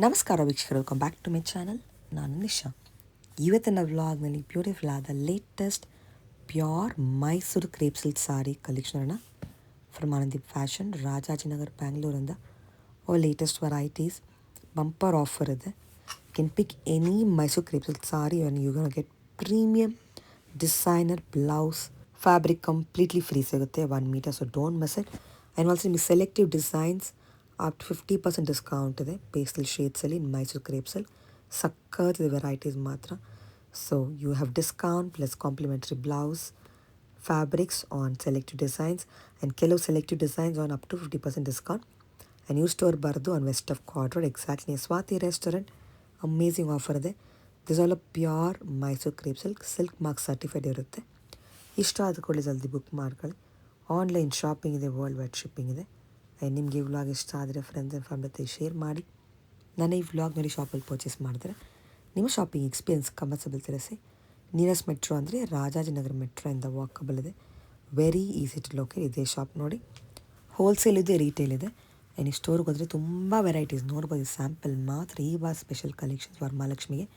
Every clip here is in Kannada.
ನಮಸ್ಕಾರ ವೀಕ್ಷಕರು, welcome back to my channel. ನಾನು ನಿಶಾ. ಇವತ್ತಿನ ವ್ಲಾಗ್ನಲ್ಲಿ ಬ್ಯೂಟಿಫುಲ್ ಆದ latest pure Mysuru crepe silk sari ಕಲೆಕ್ಷನನ್ನು ಫ್ರಮ್ ಆನಂದೀಪ್ ಫ್ಯಾಷನ್, ರಾಜಾಜಿನಗರ್, ಬ್ಯಾಂಗ್ಳೂರಿಂದ. ಲೇಟೆಸ್ಟ್ ವೆರೈಟೀಸ್, ಬಂಪರ್ ಆಫರ್ ಇದೆ. You can pick any Mysuru crepe silk sari and you can get premium designer blouse. Fabric completely free ಸಿಗುತ್ತೆ 1 metre, so don't miss it. And also ನಿಮಗೆ selective designs up to 50% discount ಇದೆ ಪೇಸ್ಟಲ್ ಶೇಡ್ಸಲ್ಲಿ ಮೈಸೂರು ಕ್ರೇಪ್ಸಲ್ಲಿ. ಸಕ್ಕತ್ತಿದೆ ವೆರೈಟೀಸ್ ಮಾತ್ರ. So you have discount plus complimentary blouse, fabrics on selective designs and ಕೆಲವು selective designs on up to 50% discount. And new store ಬರೆದು on west of chord road, exactly Swathi restaurant. Amazing offer ಇದೆ. This all a pure Mysuru crepe silk mark certified ಇರುತ್ತೆ. ಇಷ್ಟ ಆದ ಕೂಡಲೇ ಜಲ್ದಿ ಬುಕ್ ಮಾಡ್ಕೊಳ್ಳಿ. ಆನ್ಲೈನ್ ಶಾಪಿಂಗ್ ಇದೆ, ವರ್ಲ್ಡ್ ವೈಡ್ ಶಿಪ್ಪಿಂಗ್ ಇದೆ. ಆ್ಯಂಡ್ ನಿಮಗೆ ಈ ವ್ಲಾಗ್ ಇಷ್ಟ ಆದರೆ ಫ್ರೆಂಡ್ಸ್ ಆ್ಯಂಡ್ ಫ್ಯಾಮಿಲಿ ಜೊತೆ ಶೇರ್ ಮಾಡಿ. ನಾನು ಈ ವ್ಲಾಗ್ ನೋಡಿ ಶಾಪಲ್ಲಿ ಪರ್ಚೇಸ್ ಮಾಡಿದ್ರೆ ನಿಮ್ಮ ಶಾಪಿಂಗ್ ಎಕ್ಸ್ಪೀರಿಯನ್ಸ್ ಕಮೆಂಟ್ಸಲ್ಲಿ ತಿಳಿಸಿ. ನಿಯರೆಸ್ಟ್ ಮೆಟ್ರೋ ಅಂದರೆ ರಾಜಾಜಿನಗರ ಮೆಟ್ರೋಯಿಂದ ವಾಕಬಲ್ ಇದೆ. Very easy to locate. ಇದೇ ಶಾಪ್ ನೋಡಿ. ಹೋಲ್ಸೇಲ್ ಇದೆ, ರೀಟೇಲ್ ಇದೆ. ಆ್ಯಂಡ್ ಈ ಸ್ಟೋರ್ಗೆ ಹೋದರೆ ತುಂಬ ವೆರೈಟೀಸ್ ನೋಡ್ಬೋದು. ಸ್ಯಾಂಪಲ್ ಮಾತ್ರ. ಈ ಬಾರ್ ಸ್ಪೆಷಲ್ ಕಲೆಕ್ಷನ್ಸ್ ವರಮಹಾಲಕ್ಷ್ಮಿಗೆ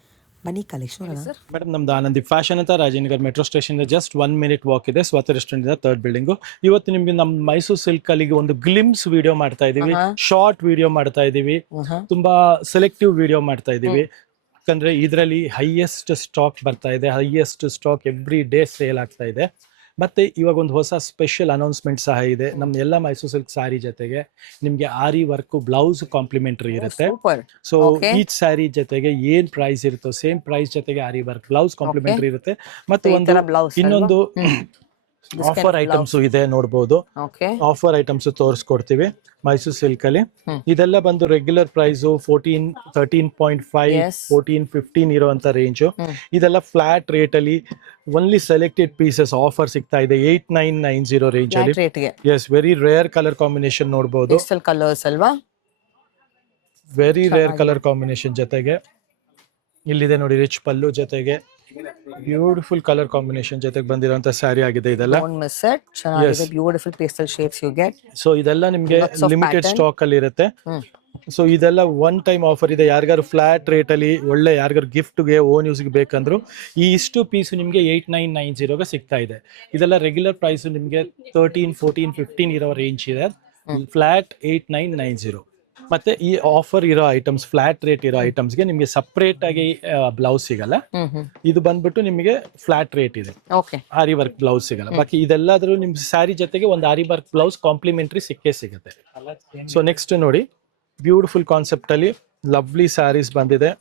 ಬನ್ನಿ ಕಲೆಕ್ಷನ್. ಮೇಡಮ್, ನಮ್ದು ಆನಂದೀಪ್ ಫ್ಯಾಷನ್ ಅಂತ Rajanagar metro station just 1 minute walk ಇದೆ. ಸ್ವಾತಿ ರೆಸ್ಟೋರೆಂಟ್ ಇಂದ 3rd ಬಿಲ್ಡಿಂಗು. ಇವತ್ತು ನಿಮ್ಗೆ ನಮ್ಮ ಮೈಸೂರು ಸಿಲ್ಕ್ ಅಲ್ಲಿ ಒಂದು ಗ್ಲಿಮ್ಸ್ ವಿಡಿಯೋ ಮಾಡ್ತಾ ಇದೀವಿ, ಶಾರ್ಟ್ ವಿಡಿಯೋ ಮಾಡ್ತಾ ಇದೀವಿ, ತುಂಬಾ ಸೆಲೆಕ್ಟಿವ್ ವಿಡಿಯೋ ಮಾಡ್ತಾ ಇದೀವಿ. ಯಾಕಂದ್ರೆ ಇದರಲ್ಲಿ ಹೈಯೆಸ್ಟ್ ಸ್ಟಾಕ್ ಬರ್ತಾ ಇದೆ, highest stock every day sale ಆಗ್ತಾ ಇದೆ. ಮತ್ತೆ ಇವಾಗ ಒಂದು ಹೊಸ ಸ್ಪೆಷಲ್ ಅನೌನ್ಸ್ಮೆಂಟ್ ಸಹ ಇದೆ. ನಮ್ಮ ಎಲ್ಲ ಮೈಸೂರು ಸಿಲ್ಕ್ ಸಾರಿ ಜೊತೆಗೆ ನಿಮ್ಗೆ ಆರಿ ವರ್ಕ್ ಬ್ಲೌಸ್ ಕಾಂಪ್ಲಿಮೆಂಟರಿ ಇರುತ್ತೆ. ಸೊ ಈಚ್ ಸ್ಯಾರಿ ಜೊತೆಗೆ ಏನ್ ಪ್ರೈಸ್ ಇರುತ್ತೋ ಸೇಮ್ ಪ್ರೈಸ್ ಜೊತೆಗೆ ಆರಿ ವರ್ಕ್ ಬ್ಲೌಸ್ ಕಾಂಪ್ಲಿಮೆಂಟರಿ ಇರುತ್ತೆ. ಮತ್ತೆ ಇನ್ನೊಂದು ಆಫರ್ ಐಟಮ್ಸ್ ಇದೆ, ನೋಡಬಹುದು. ಆಫರ್ ಐಟಮ್ಸ್ ತೋರಿಸ್ಕೊಡ್ತೀವಿ ಮೈಸೂರು ಸಿಲ್ಕ್ ಅಲ್ಲಿ. ಇದೆಲ್ಲ ಬಂದು ರೆಗ್ಯುಲರ್ ಪ್ರೈಸ್ 13.5 14-15 ಇರುವಂತ ರೇಂಜ್. ಇದೆಲ್ಲ ಫ್ಲಾಟ್ ರೇಟ್ ಅಲ್ಲಿ ಓನ್ಲಿ ಸೆಲೆಕ್ಟೆಡ್ ಪೀಸಸ್ ಆಫರ್ ಸಿಗ್ತಾ ಇದೆ 8990 ರೇಂಜ್ ಅಲ್ಲಿ. Yes, very rare colour combination ನೋಡಬಹುದು. ವೆರಿ ರೇರ್ ಕಲರ್ ಕಾಂಬಿನೇಷನ್ ಜೊತೆಗೆ ಇಲ್ಲಿದೆ ನೋಡಿ, ರಿಚ್ ಪಲ್ಲು ಜೊತೆಗೆ ಬ್ಯೂಟಿಫುಲ್ ಕಲರ್ ಕಾಂಬಿನೇಷನ್ ಜೊತೆಗೆ ಬಂದಿರುವಂತ ಸ್ಯಾರಿ ಆಗಿದೆ ಇದೆಲ್ಲ. ಸೊ ಇದೆಲ್ಲ ನಿಮ್ಗೆ ಲಿಮಿಟೆಡ್ ಸ್ಟಾಕ್ ಅಲ್ಲಿ ಇರುತ್ತೆ. ಸೊ ಇದೆಲ್ಲ ಒನ್ ಟೈಮ್ ಆಫರ್ ಇದೆ. ಯಾರಿಗಾರು ಫ್ಲಾಟ್ ರೇಟ್ ಅಲ್ಲಿ ಒಳ್ಳೆ ಯಾರಿಗಾರು ಗಿಫ್ಟ್ಗೆ ಓನ್ ಯೂಸ್ಗೆ ಬೇಕಂದ್ರು ಈ ಇಷ್ಟು ಪೀಸ್ ನಿಮ್ಗೆ 8990 ಸಿಗ್ತಾ ಇದೆ. ಇದೆಲ್ಲ ರೆಗ್ಯುಲರ್ ಪ್ರೈಸ್ ನಿಮ್ಗೆ 13-14-15 ಇರೋ ರೇಂಜ್ ಇದೆ. ಫ್ಲಾಟ್ 8990. ಮತ್ತೆ ಈ ಆಫರ್ ಇರೋ ಐಟಮ್ಸ್, ಫ್ಲಾಟ್ ರೇಟ್ ಇರೋ ಐಟಮ್ಸ್ಗೆ ನಿಮ್ಗೆ ಸಪರೇಟ್ ಆಗಿ ಬ್ಲೌಸ್ ಸಿಗಲ್ಲ. ಇದು ಬಂದ್ಬಿಟ್ಟು ನಿಮಗೆ ಫ್ಲಾಟ್ ರೇಟ್ ಇದೆ, ಆರಿ ವರ್ಕ್ ಬ್ಲೌಸ್ ಸಿಗಲ್ಲ. ಬಾಕಿ ಇದೆಲ್ಲಾದ್ರೂ ನಿಮ್ ಸ್ಯಾರಿ ಜೊತೆಗೆ ಒಂದು ಆರಿ ವರ್ಕ್ ಬ್ಲೌಸ್ ಕಾಂಪ್ಲಿಮೆಂಟರಿ ಸಿಕ್ಕೇ ಸಿಗುತ್ತೆ. ಸೊ ನೆಕ್ಸ್ಟ್ ನೋಡಿ, ಬ್ಯೂಟಿಫುಲ್ ಕಾನ್ಸೆಪ್ಟ್ ಅಲ್ಲಿ ಲವ್ಲಿ ಸ್ಯಾರೀಸ್ ಬಂದಿದೆ.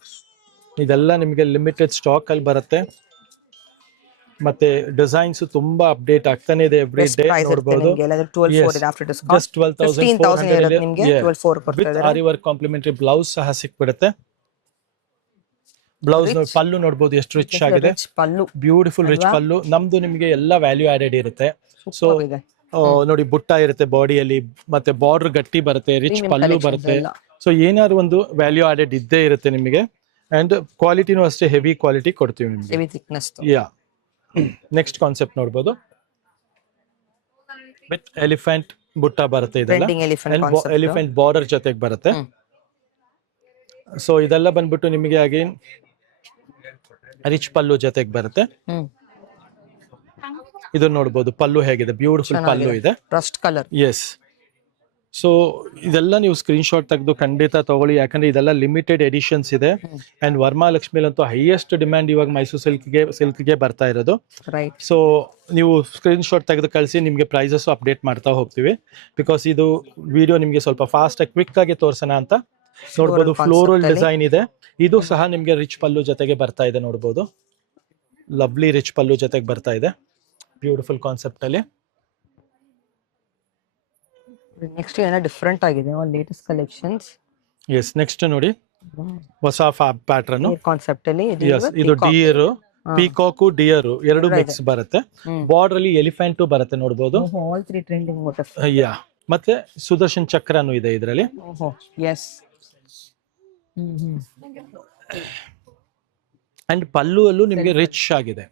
ಇದೆಲ್ಲ ನಿಮಗೆ ಲಿಮಿಟೆಡ್ ಸ್ಟಾಕ್ ಅಲ್ಲಿ ಬರುತ್ತೆ. ಮತ್ತೆ ಡಿಸೈನ್ಸ್ ತುಂಬಾ ಅಪ್ಡೇಟ್ ಆಗ್ತಾನೆ ಇದೆ ಎವ್ರಿ ಡೇ. ನೋಡಬಹುದು just 12,400 with aari work complimentary blouse ಸಹ ಸಿಕ್ಬಿಡುತ್ತೆ. ಬ್ಲೌಸ್ ಪಲ್ಲು ನೋಡಬಹುದು ಎಷ್ಟು ರಿಚ್ ಆಗಿದೆ, ಬ್ಯೂಟಿಫುಲ್ ರಿಚ್ ಪಲ್ಲು. ನಮ್ದು ನಿಮಗೆ ಎಲ್ಲ ವ್ಯಾಲ್ಯೂ ಆಡೆಡ್ ಇರುತ್ತೆ. ಸೊ ನೋಡಿ, ಬುಟ್ಟ ಇರುತ್ತೆ ಬಾಡಿಯಲ್ಲಿ, ಮತ್ತೆ ಬಾರ್ಡರ್ ಗಟ್ಟಿ ಬರುತ್ತೆ, ರಿಚ್ ಪಲ್ಲು ಬರುತ್ತೆ. ಸೊ ಏನಾದ್ರು ಒಂದು ವ್ಯಾಲ್ಯೂ ಆಡೆಡ್ ಇದ್ದೇ ಇರುತ್ತೆ ನಿಮಗೆ. ಅಂಡ್ ಕ್ವಾಲಿಟಿನೂ ಅಷ್ಟೇ ಹೆವಿ ಕ್ವಾಲಿಟಿ ಕೊಡ್ತೀವಿ ನಿಮಗೆ. ಯಾ, ನೆಕ್ಸ್ಟ್ ಕಾನ್ಸೆಪ್ಟ್ ನೋಡಬಹುದು. ವಿತ್ ಎಲಿಫೆಂಟ್ ಬುಟ್ಟ ಬರುತ್ತೆ ಇದೆಲ್ಲ, ಎಲಿಫೆಂಟ್ ಬಾರ್ಡರ್ ಜೊತೆಗೆ ಬರುತ್ತೆ. ಸೊ ಇದೆಲ್ಲ ಬಂದ್ಬಿಟ್ಟು ನಿಮಗೆ ಅಗೇನ್ ರಿಚ್ ಪಲ್ಲು ಜೊತೆಗೆ ಬರುತ್ತೆ. ಇದು ನೋಡಬಹುದು ಪಲ್ಲು ಹೇಗಿದೆ, ಬ್ಯೂಟಿಫುಲ್ ಪಲ್ಲು ಇದೆ, ರಸ್ಟ್ ಕಲರ್. ಎಸ್. ಸೊ ಇದೆಲ್ಲ ನೀವು ಸ್ಕ್ರೀನ್ ಶಾಟ್ ತೆಗೆದು ಖಂಡಿತ ತಗೊಳ್ಳಿ, ಯಾಕಂದ್ರೆ ಇದೆಲ್ಲ ಲಿಮಿಟೆಡ್ ಎಡಿಷನ್ಸ್ ಇದೆ. ಅಂಡ್ ವರಮಹಾಲಕ್ಷ್ಮಿಲಂತೂ ಹೈಯೆಸ್ಟ್ ಡಿಮ್ಯಾಂಡ್ ಇವಾಗ ಮೈಸೂರು ಸಿಲ್ಕ್ಗೆ ಬರ್ತಾ ಇರೋದು. ಸೊ ನೀವು ಸ್ಕ್ರೀನ್ ಶಾಟ್ ತೆಗೆದು ಕಳಿಸಿ, ನಿಮಗೆ ಪ್ರೈಸಸ್ ಅಪ್ಡೇಟ್ ಮಾಡ್ತಾ ಹೋಗ್ತೀವಿ. ಬಿಕಾಸ್ ಇದು ವಿಡಿಯೋ ನಿಮಗೆ ಸ್ವಲ್ಪ ಫಾಸ್ಟ್ ಆಗಿ ಕ್ವಿಕ್ ಆಗಿ ತೋರ್ಸೋಣ ಅಂತ. ನೋಡ್ಬೋದು ಫ್ಲೋರಲ್ ಡಿಸೈನ್ ಇದೆ. ಇದು ಸಹ ನಿಮ್ಗೆ ರಿಚ್ ಪಲ್ಲು ಜೊತೆಗೆ ಬರ್ತಾ ಇದೆ. ನೋಡಬಹುದು, ಲವ್ಲಿ ರಿಚ್ ಪಲ್ಲು ಜೊತೆಗೆ ಬರ್ತಾ ಇದೆ, ಬ್ಯೂಟಿಫುಲ್ ಕಾನ್ಸೆಪ್ಟ್ ಅಲ್ಲಿ. ನೆಕ್ಸ್ಟ್ ಏನೋ ಡಿಫರೆಂಟ್ ಆಗಿದೆ, ಲೇಟೆಸ್ಟ್ ಕಲೆಕ್ಷನ್ಸ್. ಎಸ್, ನೆಕ್ಸ್ಟ್ ನೋಡಿ, ಹೊಸ ಪ್ಯಾಟರ್ನ್ ಕಾನ್ಸೆಪ್ಟ್ ಅಲ್ಲಿ. ಇದು ಡಿಯರ್, ಪೀಕಾಕು ಡಿಯರ್ ಎರಡು ಮಿಕ್ಸ್ ಬರುತ್ತೆ. ಬಾರ್ಡರ್ ಅಲ್ಲಿ ಎಲಿಫೆಂಟ್ ಬರುತ್ತೆ, ನೋಡಬಹುದು. ಯಾ, ಮತ್ತೆ ಸುದರ್ಶನ್ ಚಕ್ರನು ಇದೆ ಇದರಲ್ಲಿ. ಅಂಡ್ ಪಲ್ಲು ಅಲ್ಲೂ ನಿಮ್ಗೆ ರಿಚ್ ಆಗಿದೆ,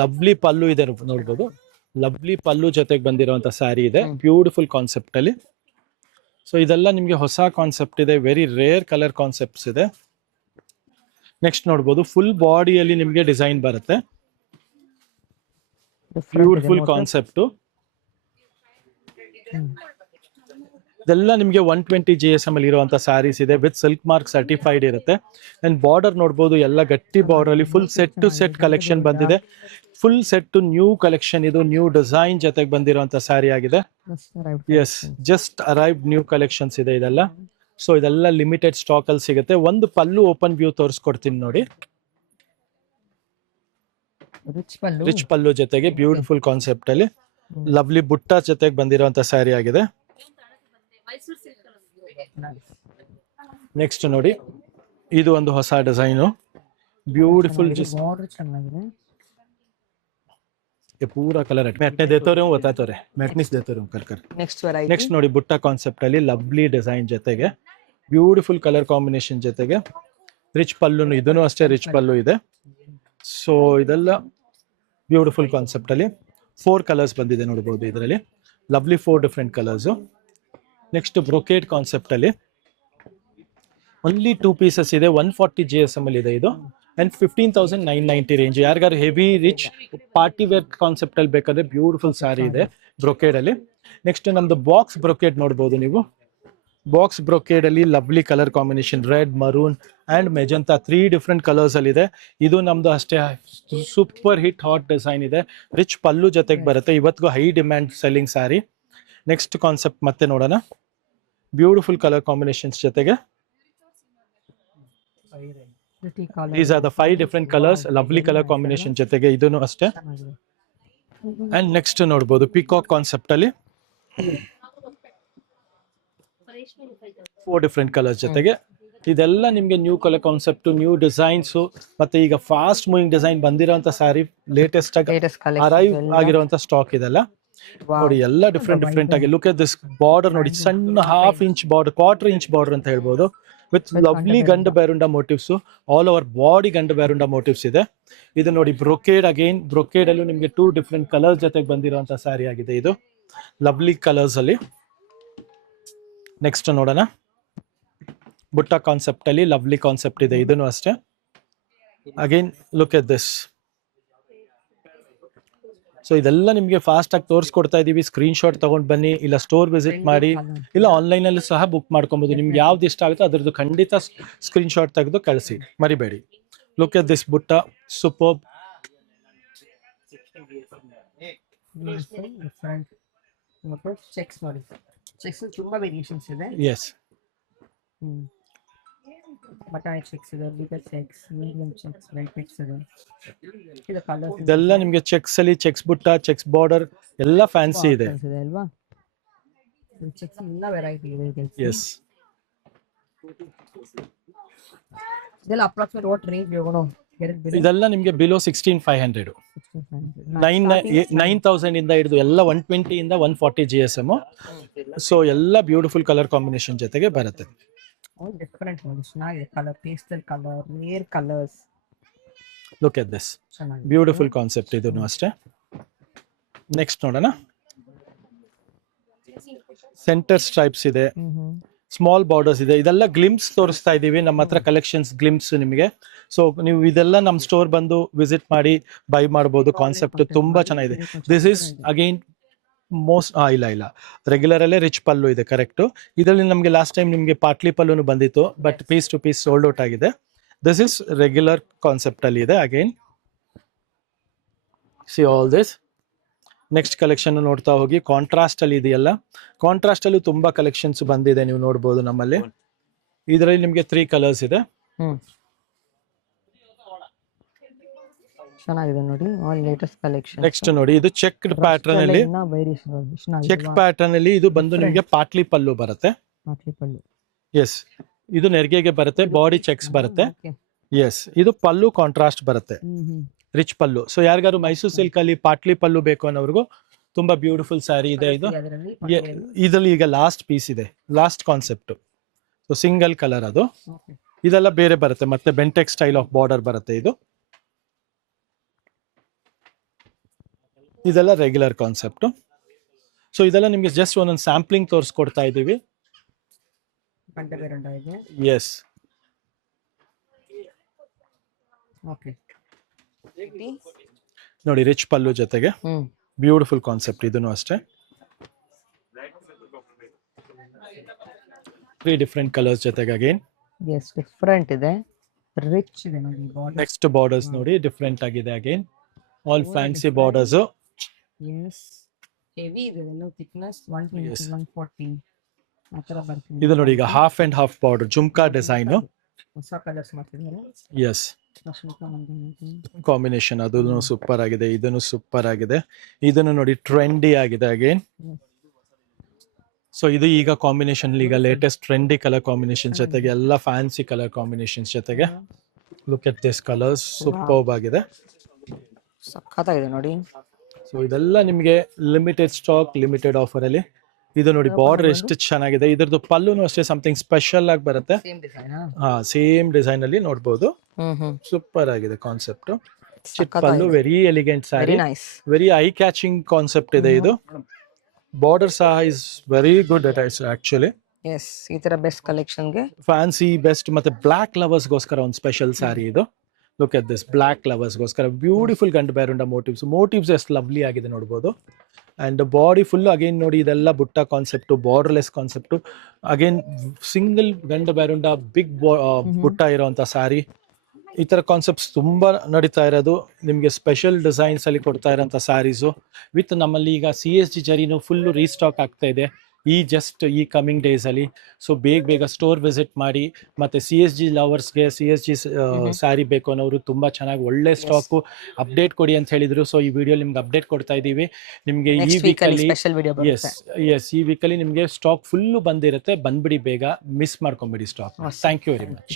ಲವ್ಲಿ ಪಲ್ಲು ಇದೆ ನೋಡ್ಬೋದು. ಲವ್ಲಿ ಪಲ್ಲು ಜೊತೆಗೆ ಬಂದಿರುವಂತ ಸ್ಯಾರಿ ಇದೆ, ಬ್ಯೂಟಿಫುಲ್ ಕಾನ್ಸೆಪ್ಟ್ ಅಲ್ಲಿ. ಸೊ ಇದೆಲ್ಲ ನಿಮಗೆ ಹೊಸ ಕಾನ್ಸೆಪ್ಟ್ ಇದೆ, ವೆರಿ ರೇರ್ ಕಲರ್ ಕಾನ್ಸೆಪ್ಟ್ಸ್ ಇದೆ. ನೆಕ್ಸ್ಟ್ ನೋಡ್ಬೋದು, ಫುಲ್ ಬಾಡಿಯಲ್ಲಿ ನಿಮಗೆ ಡಿಸೈನ್ ಬರುತ್ತೆ, ಬ್ಯೂಟಿಫುಲ್ ಕಾನ್ಸೆಪ್ಟು. ಇದೆಲ್ಲ ನಿಮಗೆ 120 GSM ಅಲ್ಲಿ ಇರುವಂತ ಸ್ಯಾರೀಸ್ ಇದೆ, ವಿತ್ ಸಿಲ್ಕ್ ಮಾರ್ಕ್ ಸರ್ಟಿಫೈಡ್ ಇರುತ್ತೆ. ಅಂಡ್ ಬಾರ್ಡರ್ ನೋಡ್ಬೋದು, ಎಲ್ಲ ಗಟ್ಟಿ ಬಾರ್ಡರ್ ಅಲ್ಲಿ full set to set collection ಬಂದಿದೆ. Full set to new collection, ಇದು ನ್ಯೂ ಡಿಸೈನ್ ಜೊತೆಗೆ ಬಂದಿರುವಂತ ಸ್ಯಾರಿ ಆಗಿದೆ. Yes, just arrived new collections ಇದೆ ಇದೆಲ್ಲ. ಸೊ ಇದೆಲ್ಲ ಲಿಮಿಟೆಡ್ ಸ್ಟಾಕ್ ಅಲ್ಲಿ ಸಿಗುತ್ತೆ. ಒಂದು ಪಲ್ಲು ಓಪನ್ ವ್ಯೂ ತೋರಿಸ್ಕೊಡ್ತೀನಿ ನೋಡಿ. ರಿಚ್ ಪಲ್ಲು ಜೊತೆಗೆ ಬ್ಯೂಟಿಫುಲ್ ಕಾನ್ಸೆಪ್ಟ್ ಅಲ್ಲಿ ಲವ್ಲಿ ಬುಟ್ಟ ಜೊತೆಗೆ ಬಂದಿರುವಂತ ಸ್ಯಾರಿ ಆಗಿದೆ. ನೆಕ್ಸ್ಟ್ ನೋಡಿ, ಇದು ಒಂದು ಹೊಸ ಡಿಸೈನು, ಬ್ಯೂಟಿಫುಲ್ ಪೂರಾ ಕಲರ್ ಮೆಟ್ನೆ ದೇತೋರೆ ಓತಾತೋರೆ ಮೆಟ್ನಿಸ್ ದೇತೋರೆ ಕರ್ಕರ್. ನೆಕ್ಸ್ಟ್ ನೋಡಿ, ಬುಟ್ಟ ಕಾನ್ಸೆಪ್ಟ್ ಅಲ್ಲಿ ಲವ್ಲಿ ಡಿಸೈನ್ ಜೊತೆಗೆ ಬ್ಯೂಟಿಫುಲ್ ಕಲರ್ ಕಾಂಬಿನೇಷನ್ ಜೊತೆಗೆ ರಿಚ್ ಪಲ್ಲು, ಇದನ್ನು ಅಷ್ಟೇ ರಿಚ್ ಪಲ್ಲು ಇದೆ. ಸೊ ಇದೆಲ್ಲ ಬ್ಯೂಟಿಫುಲ್ ಕಾನ್ಸೆಪ್ಟ್ ಅಲ್ಲಿ 4 ಕಲರ್ಸ್ ಬಂದಿದೆ ನೋಡಬಹುದು ಇದರಲ್ಲಿ, lovely 4 different colours. Next brocade concept ಅಲ್ಲಿ ಓನ್ಲಿ 2 ಪೀಸಸ್ ಇದೆ, 140 GSM ಅಲ್ಲಿ ಇದೆ ಇದು. And 15,990 range. ಯಾರಿಗಾರು heavy rich party wear concept ಅಲ್ಲಿ ಬೇಕಾದ್ರೆ ಬ್ಯೂಟಿಫುಲ್ ಸ್ಯಾರಿ ಇದೆ ಬ್ರೊಕೇಡ್ ಅಲ್ಲಿ. ನೆಕ್ಸ್ಟ್ ನಮ್ದು ಬಾಕ್ಸ್ ಬ್ರೊಕೇಡ್ ನೋಡಬಹುದು ನೀವು. ಬಾಕ್ಸ್ ಬ್ರೊಕೇಡ್ ಅಲ್ಲಿ lovely colour combination, red, maroon and magenta, 3 different colours ಅಲ್ಲಿ ಇದೆ. ಇದು ನಮ್ದು ಅಷ್ಟೇ ಸೂಪರ್ ಹಿಟ್ ಹಾಟ್ ಡಿಸೈನ್ ಇದೆ, ರಿಚ್ ಪಲ್ಲು ಜೊತೆಗೆ ಬರುತ್ತೆ. ಇವತ್ತಿಗೂ high demand selling sari. Next concept ಮತ್ತೆ ನೋಡೋಣ, ಬ್ಯೂಟಿಫುಲ್ ಕಲರ್ ಕಾಂಬಿನೇಷನ್ಸ್ ಜೊತೆಗೆ these are the 5 different colors, lovely color combination ಜೊತೆಗೆ ಇದನ್ನು ಅಷ್ಟೇ. ಅಂಡ್ ನೆಕ್ಸ್ಟ್ ನೋಡಬಹುದು ಪಿಕಾಕ್ ಕಾನ್ಸೆಪ್ಟ್ ಅಲ್ಲಿ 4 ಡಿಫ್ರೆಂಟ್ ಕಲರ್ಸ್ ಜೊತೆಗೆ. ಇದೆಲ್ಲ ನಿಮಗೆ new colour concept, new designs, ಮತ್ತೆ ಈಗ ಫಾಸ್ಟ್ ಮೂವಿಂಗ್ ಡಿಸೈನ್ ಬಂದಿರೋಂತ ಸ್ಯಾರಿ, ಲೇಟೆಸ್ಟ್ ಆಗಿ ಅರೈವ್ ಆಗಿರುವಂತ ಸ್ಟಾಕ್ ಇದೆಲ್ಲ ನೋಡಿ. ಎಲ್ಲ ಡಿಫ್ರೆಂಟ್ ಆಗಿ ಲುಕ್ ಎಟ್ ದಿಸ್ ಬಾರ್ಡರ್ ನೋಡಿ, ಸಣ್ಣ 1/2 ಇಂಚ್ ಬಾರ್ಡರ್, 1/4 ಇಂಚ್ ಬಾರ್ಡರ್ ಅಂತ ಹೇಳ್ಬೋದು, ವಿತ್ ಲವ್ಲಿ ಗಂಡ ಬೇರುಂಡ ಮೋಟಿವ್ಸ್, ಆಲ್ ಓವರ್ ಬಾಡಿ ಗಂಡ ಬೇರುಂಡ ಮೋಟಿವ್ಸ್ ಇದೆ. ಇದು ನೋಡಿ ಬ್ರೊಕೇಡ್, ಅಗೈನ್ ಬ್ರೊಕೇಡ್ ಅಲ್ಲೂ ನಿಮಗೆ 2 ಡಿಫ್ರೆಂಟ್ ಕಲರ್ಸ್ ಜೊತೆಗೆ ಬಂದಿರುವಂತ ಸ್ಯಾರಿ ಆಗಿದೆ ಇದು, ಲವ್ಲಿ ಕಲರ್ಸ್ ಅಲ್ಲಿ. ನೆಕ್ಸ್ಟ್ ನೋಡೋಣ, ಬುಟ್ಟ ಕಾನ್ಸೆಪ್ಟ್ ಅಲ್ಲಿ ಲವ್ಲಿ ಕಾನ್ಸೆಪ್ಟ್ ಇದೆ, ಇದನ್ನು ಅಷ್ಟೇ. Again look at this. So ಇದೆಲ್ಲ ನಿಮಗೆ ಫಾಸ್ಟ್ ಆಗಿ ತೋರಿಸ್ಕೊಡ್ತಾ ಇದೀವಿ. ಸ್ಕ್ರೀನ್ ಶಾಟ್ ತಗೊಂಡ್ ಬನ್ನಿ, ಇಲ್ಲ ಸ್ಟೋರ್ ವಿಸಿಟ್ ಮಾಡಿ, ಇಲ್ಲ ಆನ್ಲೈನ್ ಅಲ್ಲಿ ಸಹ ಬುಕ್ ಮಾಡ್ಕೊಬಹುದು. ನಿಮ್ಗೆ ಯಾವ್ದು ಇಷ್ಟ ಆಗುತ್ತೋ ಅದ್ರದ್ದು ಖಂಡಿತ ಸ್ಕ್ರೀನ್ ಶಾಟ್ ತೆಗೆದು ಕಳಿಸಿ, ಮರಿಬೇಡಿ. ಲುಕ್ ಎಟ್ ದಿಸ್ ಬುಟ್ಟ, ಸೂಪರ್. ತುಂಬಾ ವೇರಿಯೇಷನ್ಸ್ ಇದೆ. ಎಸ್, ಬಟಾಣಿ ಚೆಕ್ಸ್ ಇದೆ, bigger cheques, medium cheques, white cheques ಇದೆ. ಇದು ಕಲರ್ಸ್ ಇದೆಲ್ಲ ನಿಮಗೆ ಚೆಕ್ಸ್ ಅಲ್ಲಿ, ಚೆಕ್ಸ್ ಬುಟ್ಟ, ಚೆಕ್ಸ್ ಬಾರ್ಡರ್ ಎಲ್ಲ ಫ್ಯಾನ್ಸಿ ಇದೆ ಅಲ್ವಾ. ಚೆಕ್ಸ್ ಎಲ್ಲ ವೆರೈಟಿ ಇದೆ. ಎಸ್, ಇದೆಲ್ಲ ಅಪ್ರಾಕ್ಸಿಮೇಟ್ ವಾಟ್ ರೇಂಜ್ ಹೋಗೋಣ? ಇದೆಲ್ಲ ನಿಮಗೆ ಬಿಲೋ 16,500, 9,000 ಇಂದ ಹಿಡಿದು ಎಲ್ಲ 120 ಇಂದ 140 GSM. ಸೊ ಎಲ್ಲ ಬ್ಯೂಟಿಫುಲ್ ಕಲರ್ ಕಾಂಬಿನೇಷನ್ ಜೊತೆಗೆ ಬರುತ್ತೆ. ಡಿಫರೆಂಟ್ ಚೆನ್ನಾಗಿದೆ colour, pastel colour, rare colours. Look at this beautiful concept, ಇದನ್ನು ಅಷ್ಟೇ. ನೆಕ್ಸ್ಟ್ ನೋಡೋಣ, ಸೆಂಟರ್ ಸ್ಟ್ರೈಪ್ಸ್ ಇದೆ, ಸ್ಮಾಲ್ ಬಾರ್ಡರ್ಸ್ ಇದೆ. ಇದೆಲ್ಲ ಗ್ಲಿಮ್ಸ್ ತೋರಿಸ್ತಾ ಇದೀವಿ, ನಮ್ಮ ಹತ್ರ ಕಲೆಕ್ಷನ್ಸ್ ಗ್ಲಿಮ್ಸ್ ನಿಮಗೆ. ಸೊ ನೀವು ಇದೆಲ್ಲ ನಮ್ಮ ಸ್ಟೋರ್ ಬಂದು ವಿಸಿಟ್ ಮಾಡಿ ಬೈ ಮಾಡಬಹುದು. ಕಾನ್ಸೆಪ್ಟ್ ತುಂಬಾ ಚೆನ್ನಾಗಿದೆ. ದಿಸ್ ಇಸ್ ಅಗೈನ್ ಮೋಸ್ಟ್ ಇಲ್ಲ ರೆಗ್ಯುಲರ್ ಅಲ್ಲೇ ರಿಚ್ ಪಲ್ಲು ಇದೆ, ಕರೆಕ್ಟ್. ಇದರಲ್ಲಿ ನಮಗೆ ಲಾಸ್ಟ್ ಟೈಮ್ ನಿಮಗೆ ಪಾಟ್ಲಿ ಪಲ್ಲುನು ಬಂದಿತ್ತು, but piece to piece sold out ಆಗಿದೆ. ದಿಸ್ ಇಸ್ ರೆಗ್ಯುಲರ್ ಕಾನ್ಸೆಪ್ಟ್ ಅಲ್ಲಿ ಇದೆ. Again see all this. Next collection ನೋಡ್ತಾ ಹೋಗಿ, ಕಾಂಟ್ರಾಸ್ಟ್ ಅಲ್ಲಿ ಇದೆಯಲ್ಲ, ಕಾಂಟ್ರಾಸ್ಟ್ ಅಲ್ಲೂ ತುಂಬಾ ಕಲೆಕ್ಷನ್ಸ್ ಬಂದಿದೆ, ನೀವು ನೋಡಬಹುದು ನಮ್ಮಲ್ಲಿ. ಇದರಲ್ಲಿ ನಿಮಗೆ 3 ಕಲರ್ಸ್ ಇದೆ. ಚೆನ್ನಾಗಿದೆ ನೋಡಿ, ಆಲ್ ಲೇಟೆಸ್ಟ್ ಕಲೆಕ್ಷನ್. ನೆಕ್ಸ್ಟ್ ನೋಡಿ, ಇದು ಚೆಕ್ಡ್ ಪ್ಯಾಟರ್ನ್ ಅಲ್ಲಿ, ಚೆಕ್ ಪ್ಯಾಟರ್ನ್ ಅಲ್ಲಿ ಇದು ಬಂದು ನಿಮಗೆ ಪಾಟ್ಲಿ ಪಲ್ಲು ಬರುತ್ತೆ. ಎಸ್, ಇದು ನೆರಿಗೆಗೆ ಬರುತ್ತೆ, ಬಾಡಿ ಚೆಕ್ಸ್ ಬರುತ್ತೆ. ಎಸ್, ಇದು ಪಲ್ಲು ಕಾಂಟ್ರಾಸ್ಟ್ ಬರುತ್ತೆ, ರಿಚ್ ಪಲ್ಲು. ಸೊ ಯಾರಿಗಾರು ಮೈಸೂರು ಸಿಲ್ಕ್ ಅಲ್ಲಿ ಪಾಟ್ಲಿ ಪಲ್ಲು ಬೇಕು ಅನ್ನೋರ್ಗು ತುಂಬಾ ಬ್ಯೂಟಿಫುಲ್ ಸ್ಯಾರಿ ಇದೆ ಇದು. ಇದರಲ್ಲಿ ಈಗ ಲಾಸ್ಟ್ ಪೀಸ್ ಇದೆ, last concept. So single colour ಅದು. ಇದೆಲ್ಲ ಬೇರೆ ಬರುತ್ತೆ, ಮತ್ತೆ ಬೆಂಟೆಕ್ ಸ್ಟೈಲ್ ಆಫ್ ಬಾರ್ಡರ್ ಬರುತ್ತೆ ಇದು. ಇದೆಲ್ಲ ರೆಗ್ಯುಲರ್ ಕಾನ್ಸೆಪ್ಟ್. ಸೊ ಇದೆಲ್ಲ ನಿಮ್ಗೆ ಜಸ್ಟ್ ಒಂದೊಂದು ಸ್ಯಾಂಪ್ಲಿಂಗ್ ತೋರಿಸ್ಕೊಡ್ತಾ ಇದೀವಿ. ಗಂಟೆ ಬೇರಂಡ ಇದೆ. ಎಸ್. ಓಕೆ. ನೋಡಿ ರಿಚ್ ಪಲ್ಲು ಜೊತೆಗೆ ಬ್ಯೂಟಿಫುಲ್ ಕಾನ್ಸೆಪ್ಟ್ ಇದನ್ನು ಅಷ್ಟೇ. 3 ಡಿಫ್ರೆಂಟ್ ಕಲರ್ಸ್ ಜೊತೆಗೆ ಅಗೇನ್ ಎಸ್ ಡಿಫ್ರೆಂಟ್ ಇದೆ, ರಿಚ್ ಇದೆ ನೋಡಿ. ನೆಕ್ಸ್ಟ್ ಬಾರ್ಡರ್ಸ್ ನೋಡಿ ಡಿಫ್ರೆಂಟ್ ಆಗಿದೆ again, all fancy borders. Yes heavy ಇದೆ, ಎಲ್ಲ ಥಿಕ್ನೆಸ್ 120 140 ಆ ತರ ಬರ್ತಿದೆ. ಇದು ನೋಡಿ ಈಗ half and half border jhumka design. ಹೊಸ ಕಲರ್ಸ್ ಮಾಡ್ತಿದ್ದಾರೆ. ಎಸ್ ಕಾಂಬಿನೇಷನ್ ಅದನ್ನು ಸೂಪರ್ ಆಗಿದೆ, ಇದನ್ನು ಸೂಪರ್ ಆಗಿದೆ. ಇದನ್ನು ನೋಡಿ ಟ್ರೆಂಡಿ ಆಗಿದೆ ಅಗೇನ್. ಸೊ ಇದು ಈಗ ಕಾಂಬಿನೇಷನ್ ಈಗ ಲೇಟೆಸ್ಟ್ ಟ್ರೆಂಡಿ ಕಲರ್ ಕಾಂಬಿನೇಷನ್ ಜೊತೆಗೆ ಎಲ್ಲ ಫ್ಯಾನ್ಸಿ ಕಲರ್ ಕಾಂಬಿನೇಷನ್ಸ್ ಜೊತೆಗೆ look at this colours superb ಆಗಿದೆ, ಸಖತ್ತಾಗಿದೆ ನೋಡಿ. ಸೊ ಇದೆಲ್ಲ ನಿಮಗೆ ಲಿಮಿಟೆಡ್ ಸ್ಟಾಕ್, ಲಿಮಿಟೆಡ್ ಆಫರ್ ಅಲ್ಲಿ. ಇದು ನೋಡಿ ಬಾರ್ಡರ್ ಎಷ್ಟು ಚೆನ್ನಾಗಿದೆ, ಇದ್ರದ್ದು ಪಲ್ಲುನು ಅಷ್ಟೇ ಸಮಥಿಂಗ್ ಸ್ಪೆಷಲ್ ಆಗಿ ಬರುತ್ತೆ. ಸೇಮ್ ಡಿಸೈನ್ ಅಲ್ಲಿ ನೋಡಬಹುದು. ಸೂಪರ್ ಆಗಿದೆ ಕಾನ್ಸೆಪ್ಟ್. ಚಿಕ್ಕ pallu, very elegant sari, very eye catching concept ಇದೆ ಇದು. ಬಾರ್ಡರ್ ಸಹ is very good actually. Yes ಈ ತರ ಬೆಸ್ಟ್ ಕಲೆಕ್ಷನ್ ಗೆ ಫ್ಯಾನ್ಸಿ ಬೆಸ್ಟ್. ಮತ್ತೆ ಬ್ಲಾಕ್ ಲವರ್ಸ್ ಗೋಸ್ಕರ ಒಂದು ಸ್ಪೆಷಲ್ ಸ್ಯಾರಿ ಇದು. Look at this black lovers ಗೋಸ್ಕರ ಬ್ಯೂಟಿಫುಲ್ ಗಂಡು ಬೇರುಂಡ ಮೋಟಿವ್ಸ್ ಎಷ್ಟು ಲವ್ಲಿ ಆಗಿದೆ ನೋಡಬಹುದು. ಅಂಡ್ ಬಾಡಿ ಫುಲ್ ಅಗೇನ್ ನೋಡಿ ಇದೆಲ್ಲ ಬುಟ್ಟ concept, borderless concept. Again single ಗಂಡು ಬೇರುಂಡ ಬಿಗ್ ಬುಟ್ಟ ಇರುವಂತ ಸ್ಯಾರಿ. ಈ ತರ ಕಾನ್ಸೆಪ್ಟ್ಸ್ ತುಂಬಾ ನಡೀತಾ ಇರೋದು. ನಿಮಗೆ ಸ್ಪೆಷಲ್ ಡಿಸೈನ್ಸ್ ಅಲ್ಲಿ ಕೊಡ್ತಾ ಇರೋಂಥ ಸ್ಯಾರೀಸು ವಿತ್ ನಮ್ಮಲ್ಲಿ ಈಗ CSG ಜರಿನು ಫುಲ್ ರೀಸ್ಟಾಕ್ ಆಗ್ತಾ ಇದೆ ಈ ಕಮಿಂಗ್ ಡೇಸ್ ಅಲ್ಲಿ. ಸೊ ಬೇಗ ಸ್ಟೋರ್ ವಿಸಿಟ್ ಮಾಡಿ. ಮತ್ತೆ CSG ಲವರ್ಸ್ಗೆ CSG ಸ್ಯಾರಿ ಬೇಕು ಅನ್ನೋರು ತುಂಬಾ ಚೆನ್ನಾಗಿ ಒಳ್ಳೆ ಸ್ಟಾಕು ಅಪ್ಡೇಟ್ ಕೊಡಿ ಅಂತ ಹೇಳಿದ್ರು. ಸೊ ಈ ವಿಡಿಯೋ ನಿಮ್ಗೆ ಅಪ್ಡೇಟ್ ಕೊಡ್ತಾ ಇದೀವಿ. ನಿಮ್ಗೆ ಈ ವೀಕಲ್ಲಿ ಈ ವೀಕಲ್ಲಿ ನಿಮ್ಗೆ ಸ್ಟಾಕ್ ಫುಲ್ ಬಂದಿರುತ್ತೆ, ಬಂದ್ಬಿಡಿ ಬೇಗ, ಮಿಸ್ ಮಾಡ್ಕೊಂಬಿಡಿ stock. Thank you very much.